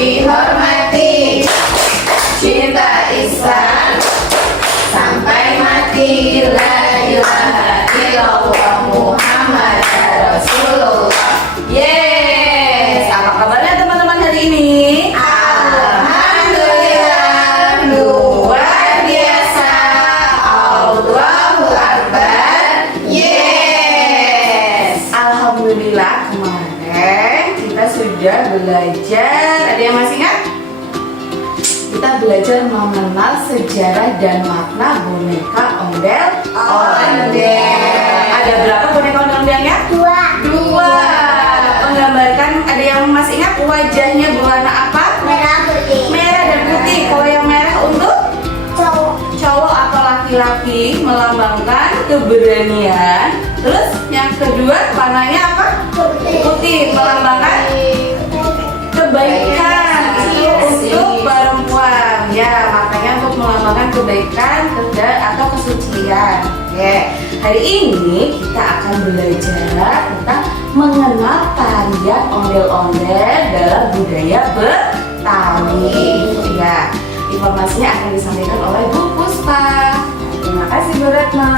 dihormati, cinta Islam sampai mati. La ilaha illallah Muhammad Rasulullah. Yes, apa kabarnya teman-teman hari ini? Alhamdulillah, luar biasa. Allahu Akbar. Yes, alhamdulillah kemarin kita sudah belajar. Ada yang masih ingat? Kita belajar mengenal sejarah dan makna boneka ondel-ondel. Ada berapa boneka ondel-ondelnya? Dua. Menggambarkan, ada yang masih ingat wajahnya berwarna apa? Merah putih. Merah dan putih. Kalau yang merah untuk cowok atau laki-laki, melambangkan keberanian. Terus yang kedua warnanya apa? Putih, melambangkan kebaikan. Itu untuk perempuan. Ya, makanya untuk melambangkan kebaikan atau kesucian. Oke. Hari ini kita akan belajar tentang mengenal tarian ondel-ondel dalam budaya Betawi. Ya, informasinya akan disampaikan oleh Bu Puspa. Terima kasih Bu Retno.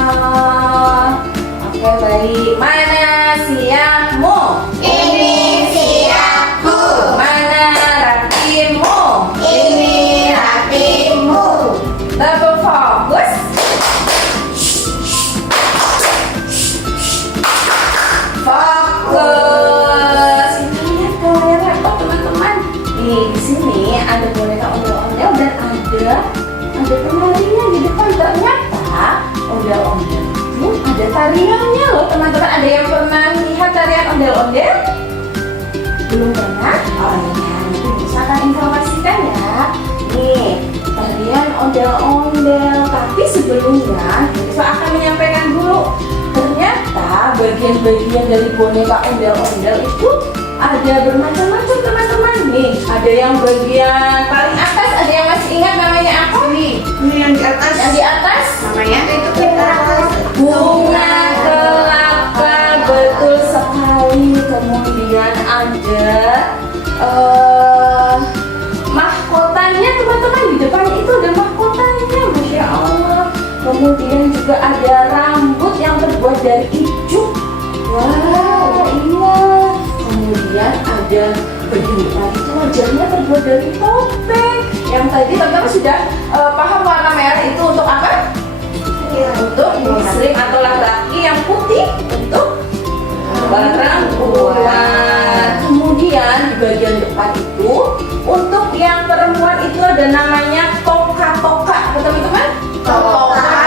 Oke, baik. Mana siapmu? Ini siapku. Mana rapimu? Ini rapimu. Double fokus. Fokus. Ini lihat ke layar laptop teman-teman. Nih di sini ada boneka ondel-ondel dan ada penarinya di depan. Ternyata ondel-ondel itu ada tariannya loh teman-teman. Ada yang pernah lihat tarian ondel-ondel? Belum pernah? Oh iya, nanti bisa akan informasikan ya. Nih tarian ondel-ondel. Tapi sebelumnya saya akan menyampaikan dulu. Ternyata bagian-bagian dari boneka ondel-ondel itu ada bermacam-macam teman-teman. Nih ada yang bagian paling atas, ada yang masih ingat namanya apa? Ini yang di atas. Yang di atas Namanya itu bunga kelapa, betul sekali. Kemudian ada mahkotanya teman-teman, di depan itu ada mahkotanya, masya Allah. Kemudian juga ada rambut yang terbuat dari ijuk. Wow, iya. Kemudian ada bagian depan itu wajahnya terbuat dari topeng. Yang tadi teman-teman sudah paham warna merah itu untuk apa? Untuk muslim atau laki-laki, yang putih untuk perempuan. Kemudian di bagian depan itu untuk yang perempuan itu ada namanya toka-toka, teman-teman. Toka.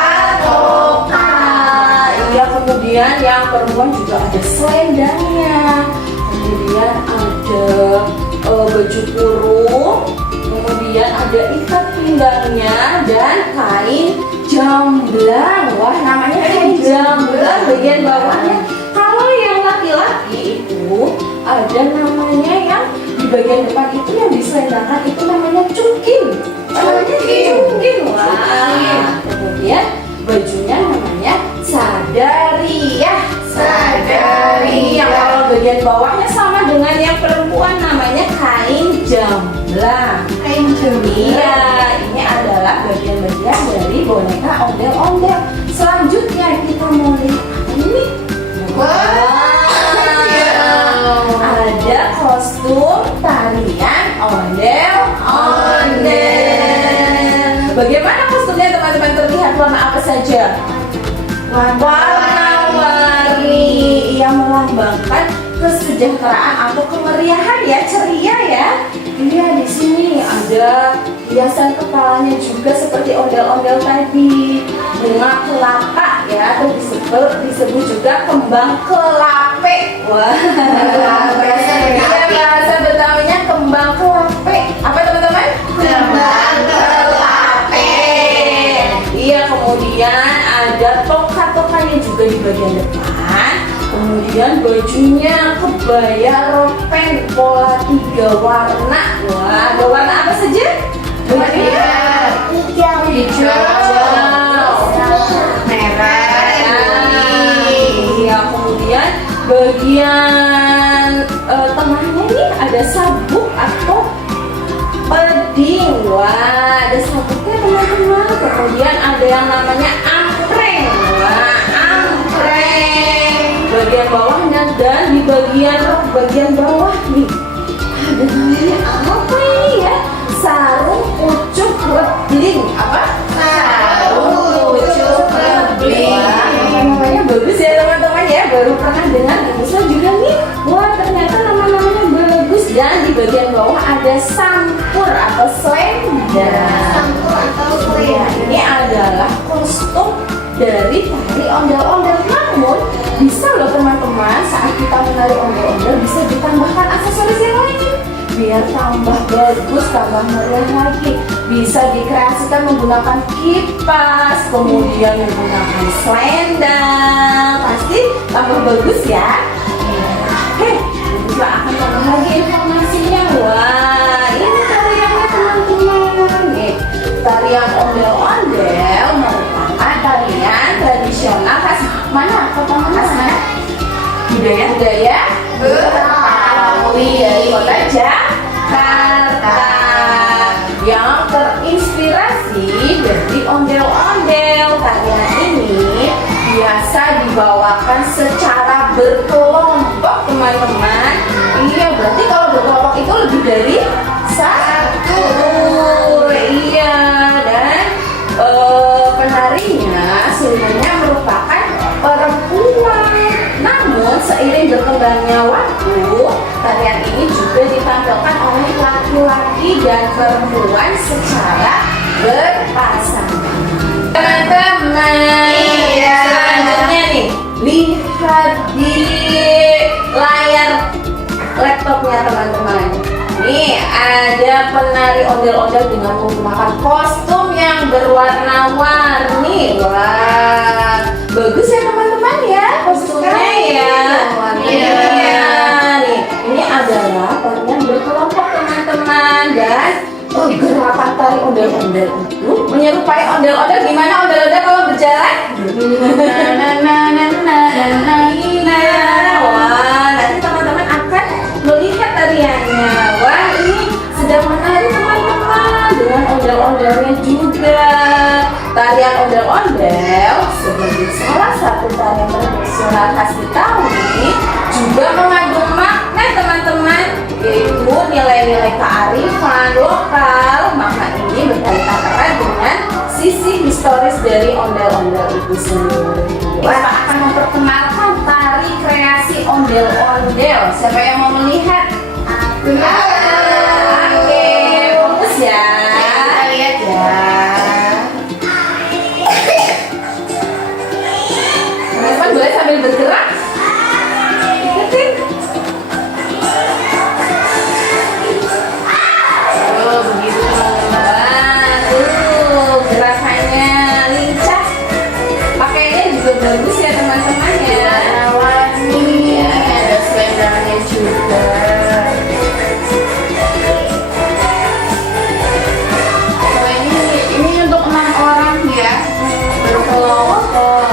Iya, kemudian yang perempuan juga ada selendangnya. Kemudian ada baju kurung. Kemudian ada ikat pinggangnya dan kain jamblang. Wah, namanya kain jamblang bagian bawahnya. Kalau yang laki-laki itu ada namanya yang di bagian depan itu yang diselendangkan itu namanya cungkin. Cungkin. Wah. Kemudian bajunya namanya sadariyah. Yang kalau bagian bawahnya sama dengan yang perempuan, namanya kain jamblang. Iya, ini adalah bagian-bagian dari boneka ondel-ondel. Selanjutnya kita mau lihat apa ini? Ada kostum tarian ondel-ondel. Bagaimana kostumnya teman-teman, terlihat warna apa saja? Warna-warni. Yang melambangkan kesejahteraan atau kemeriahan ya, ceria ya. Iya, di sini ada hiasan kepalanya juga seperti ondel-ondel tadi. Bunga kelapa ya, atau disebut juga kembang kelape. Wah, bahasa Betawinya kembang kelape. Apa teman-teman? Kembang kelape. Iya, kemudian ada toka-tokanya juga di bagian depan. Kemudian bajunya kebaya ropen pola 3 warna. Wah, ada warna apa saja? Hijau. Merah. Iya, kemudian bagian tengahnya ini ada sabuk atau yang namanya ampreng. Wah, ampreng. Bagian bawahnya dan di bagian rok bagian bawah nih ada namanya apa ini ya? Sarung pucuk lebling. Apa? Sarung pucuk lebling. Wah, namanya bagus ya teman-teman ya. Baru pernah dengar bisa juga nih. Wah, ternyata nama-namanya bagus. Dan di bagian bawah ada sampur atau selendang. Sampul atau Ya, selendang. ini adalah kostum dari tari ondel-ondel. Namun bisa loh teman-teman, saat kita menari ondel-ondel bisa ditambahkan aksesoris yang lain biar tambah bagus, tambah meriah lagi. Bisa dikreasikan menggunakan kipas, kemudian menggunakan selendang. Pasti tambah bagus ya. Oke, kita akan tambah lagi informasinya. Wah, ini tariannya teman-teman. Nih, tarian ondel-ondel merupakan tarian tradisional khas mana? Kota mana? Budaya Betawi dari kota Jakarta yang terinspirasi dari ondel-ondel. Tarian ini biasa dibawakan secara berkelompok teman-teman. Iya, berarti kalau berkelompok itu lebih dari satu. Iya, dan penarinya sebenarnya merupakan perempuan. Namun seiring berkembangnya waktu, tarian ini juga ditampilkan oleh laki-laki dan perempuan secara berpasangan. Teman-teman, Iya. selanjutnya nih, lihat di layar laptopnya teman-teman. Nih ada penari ondel-ondel dengan menggunakan kostum yang berwarna-warni. Wah, bagus ya teman-teman ya kostumnya ya. Iya. Nih, ini adalah tarian berkelompok teman-teman dan gerakan tari ondel-ondel itu menyerupai ondel-ondel. Gimana ondel-ondel kalau berjalan? Wah, nanti teman-teman akan melihat tariannya. Wah, ini sedang menari teman-teman dengan ondel-ondelnya juga. Tarian ondel-ondel sebagai salah satu tarian tradisional khas Betawi juga mengandung makna teman-teman, yaitu nilai-nilai kearifan lokal. Makna ini berkaitan erat dengan sisi historis dari ondel-ondel itu sendiri. Wah, akan memperkenalkan tari kreasi ondel-ondel. Siapa yang mau melihat? Oke, fokus ya. Kita lihat ya. Teman-teman boleh sambil bergerak. Ikutin. Oh, begitu teman-teman. Wah, gerakannya lincah. Pakainya juga bagus ya teman-teman ya. Warna-warni, ada selendangnya juga. Oh, ini untuk 6 orang ya, berkelompok.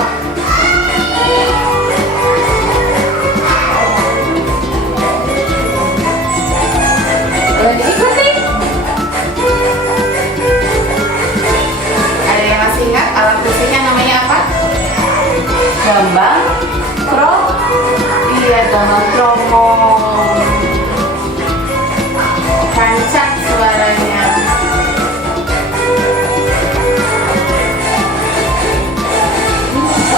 Boleh diikuti. Ada yang masih ingat alat musiknya namanya apa? Gambang, krok, Iya, gambang kromong. Kancak suaranya.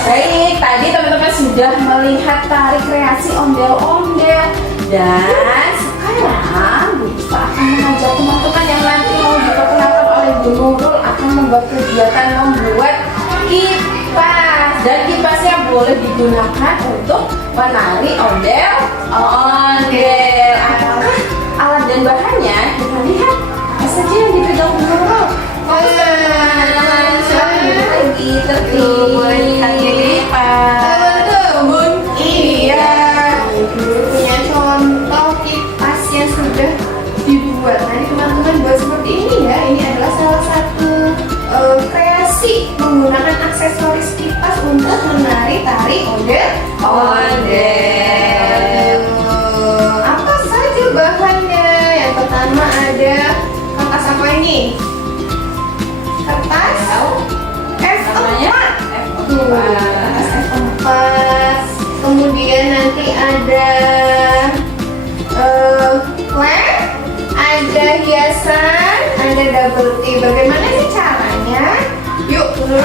Baik, tadi teman-teman sudah melihat tari kreasi ondel-ondel. Dan sekarang Bu Puspa akan mengajak teman-teman yang nanti mau diperkenalkan oleh Bu Nurul akan membuat kegiatan membuat kipas. Dan kipasnya boleh digunakan untuk menari ondel-ondel. Apakah alat dan bahannya? Kita lihat apa saja yang dipegang Bu Nurul. Lagi Boleh dikasih lipat. teman-teman. Iya, punya contoh kipas yang sudah dibuat. Tadi teman-teman buat seperti ini ya. Ini adalah salah satu kreasi menggunakan aksesoris kipas untuk menari tari ondel-ondel. Apa saja bahannya? Yang pertama ada kertas apa ini? Kertas FO.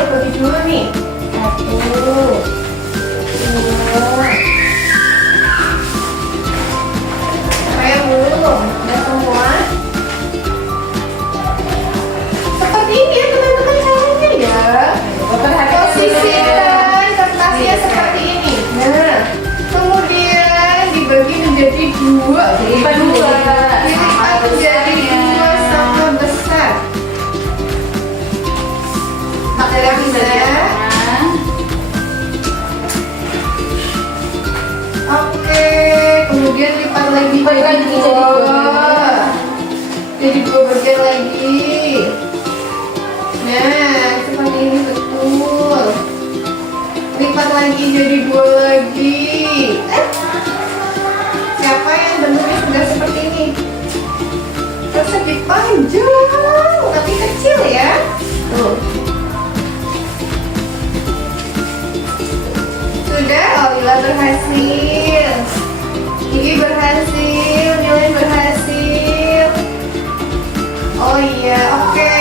bagi dulu nih. 1, 2. Kayak belum, udah semua. Seperti ini ya teman-teman caranya ya. Posisikan kertasnya seperti ini. Nah, kemudian dibagi menjadi 2. Dilipat Menjadi 2 sama besar. Ada bisa. Oke, kemudian lipat lagi jadi 2. Jadi 2 bagian lagi. Nah, seperti ini betul. Lipat lagi jadi 2 lagi. Siapa yang bentuknya sudah seperti ini? Persegi panjang, tapi kecil ya. Tuh. Sudah, Lila berhasil. Gigi berhasil, Nilai berhasil. Oh iya, oke.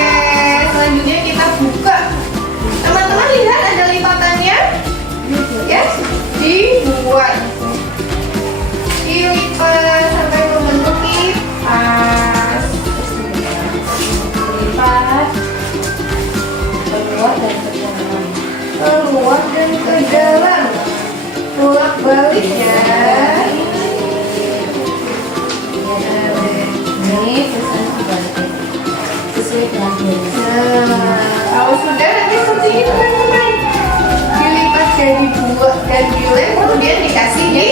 Selanjutnya kita buka. Teman-teman lihat ada lipatannya? Ya, dibuat. Dilipat sampai membentuk kipas. Lipat keluar dan ke dalam. Keluar dan ke dalam. Bolak balik ya. Ini pesan sebaliknya sesuai dengan jenis. Nah, kalau sudah nanti seperti ini teman-teman. Dilipat jadi 2 dan dilem, kemudian dikasih di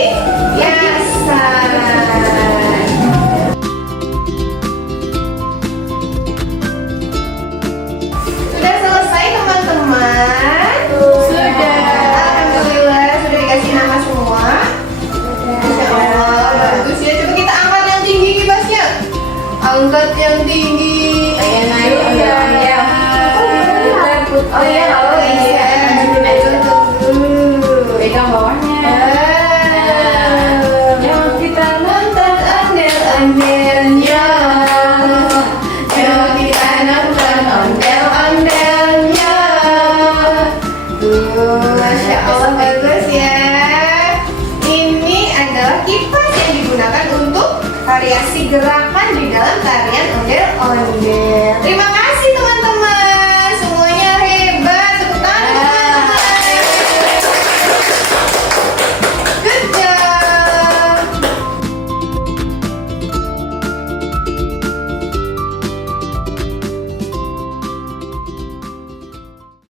hiasan. Sudah selesai teman-teman. Sudah. Alhamdulillah sudah dikasih nama semua. Masya Allah, bagus ya. Coba kita angkat yang tinggi kipasnya. Angkat yang tinggi. Pengen naik Iya. ondel-ondel. Oh iya, kalau iya. Tunggu. Pegang bawahnya. Yuk kita nonton ondel-ondelnya. Yuk kita nonton ondel-ondelnya. Tuh, Masya Allah bagus ya. Ini adalah kipas yang digunakan untuk variasi gerakan di dalam tarian ondel-ondel. Terima kasih.